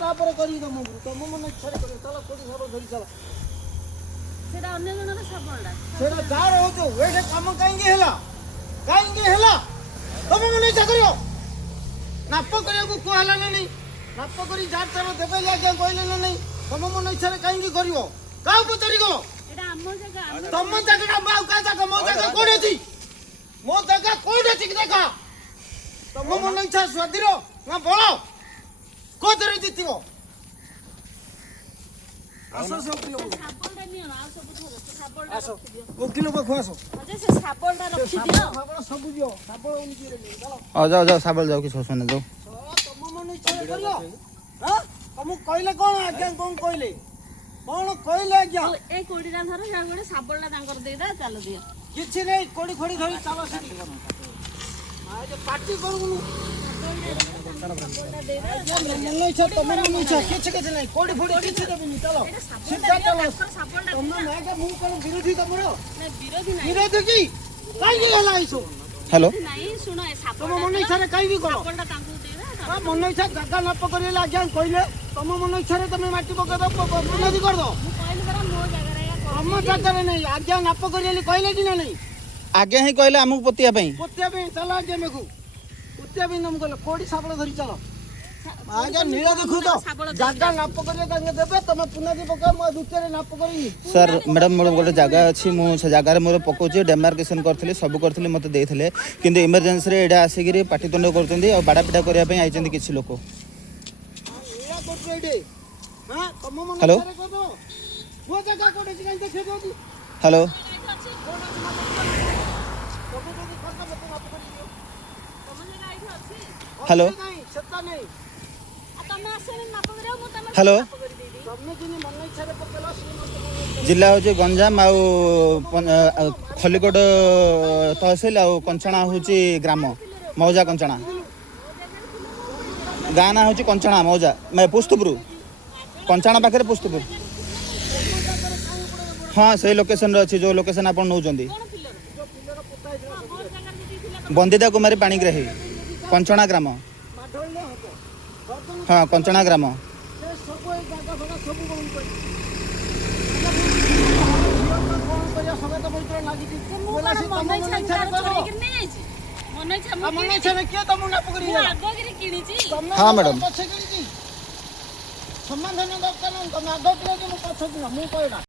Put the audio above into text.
तापर करी तुम मन इच्छा कर चलो कोडी सब धरी चलो सेटा अन्य जनर सबलडा सेटा जार हो जो वेटे काम कांगे हेला तुम मन इच्छा करियो नाप करिया को कहला नहीं नाप करी जार तार देबे लागे कहले नहीं तुम मन इच्छा कांगे करियो का पचरी गलो एटा हमर जगह तुम जगह ना का जगह मो जगह कोडे थी मो जगह कोडे थी देखा तुम मन इच्छा स्वादिरो ना बोलो कोतरे जितिबो आसो सब किलो साबलडा नियो आ सब थोर साबलडा आसो रखि दियो ओ किलो बखो आसो अजे से साबलडा रखि दियो साबल सब दियो साबल उनकी रे चलो जाओ जाओ साबल जाओ कि सोसने जाओ तुम मन इच्छा करियो हां तुम कहले कोन आज्ञा कोन कहले आज्ञा ए कोडीरा धर जा गोडे साबलडा तांकर देदा चलो दियो किछि नहीं कोडी खोडी धरी चलो सेठी आ जे पार्टी करू साबलडा देदा मन इच्छा तुम मन इच्छा किछि नहीं कोडी फोडी किछि देबनी चलो सीधा चलो साबलडा तुम नागे मु कोन विरोधी तमरो ना विरोधी नाही विरोधी की काई गेला आइसो हेलो नाही सुनो ए तुम साबलडा मन इच्छा काई भी करो साबलडा तांको देदा आ मन इच्छा जगह नाप करिला आज्ञा कहले तुम मन इच्छा रे तुम माटी पके दो बुनादी कर दो मु कहले बरा मो जगह रे हम जगह नहीं आज्ञा नाप करिले कहले कि नहीं आगे ही कहले हमକୁ ପୋତିବା ପାଇଁ पोत्या भी चला आज्ञा मेकू पोत्या भी नम कहले कोडी साबळ धरी चलो आज्ञा नीला देखु तो जगह नाप करिले कांगे देबे तुम पुनादी पके म दुतेरे नाप करिनी सर मैडम मोर गोटे जगह अछि मु से जगह मोर पकोची डेमार्केशन करथली सब करथली मते देथले किंतु इमरजेंसी रे एडा आसीगिरी पाटीतंड करतंदी और बाडा पिटा करिया ପାଇଁ आइचंदी किछि लोक एला कोट रेडी हां तुम मन हेलो को दो वो जगह कोडी काई देखे दो हेलो हेलो हेलो जिला हूँ गंजाम आउ खलिकोट तहसिल आउ कंचना हूँ ग्राम मौजा कंचना गाँ ना हूँ कंचना मौजा मैं पुस्तपुर कंचना पाखे पुस्तपुर हाँ से लोकेशन अच्छी जो लोकेशन आप नौ बंदिता कुमारी पाणिग्राही कंचना ग्राम हाँ कंचना ग्राम हाँ मैडम सम्मान दरकार तुम आग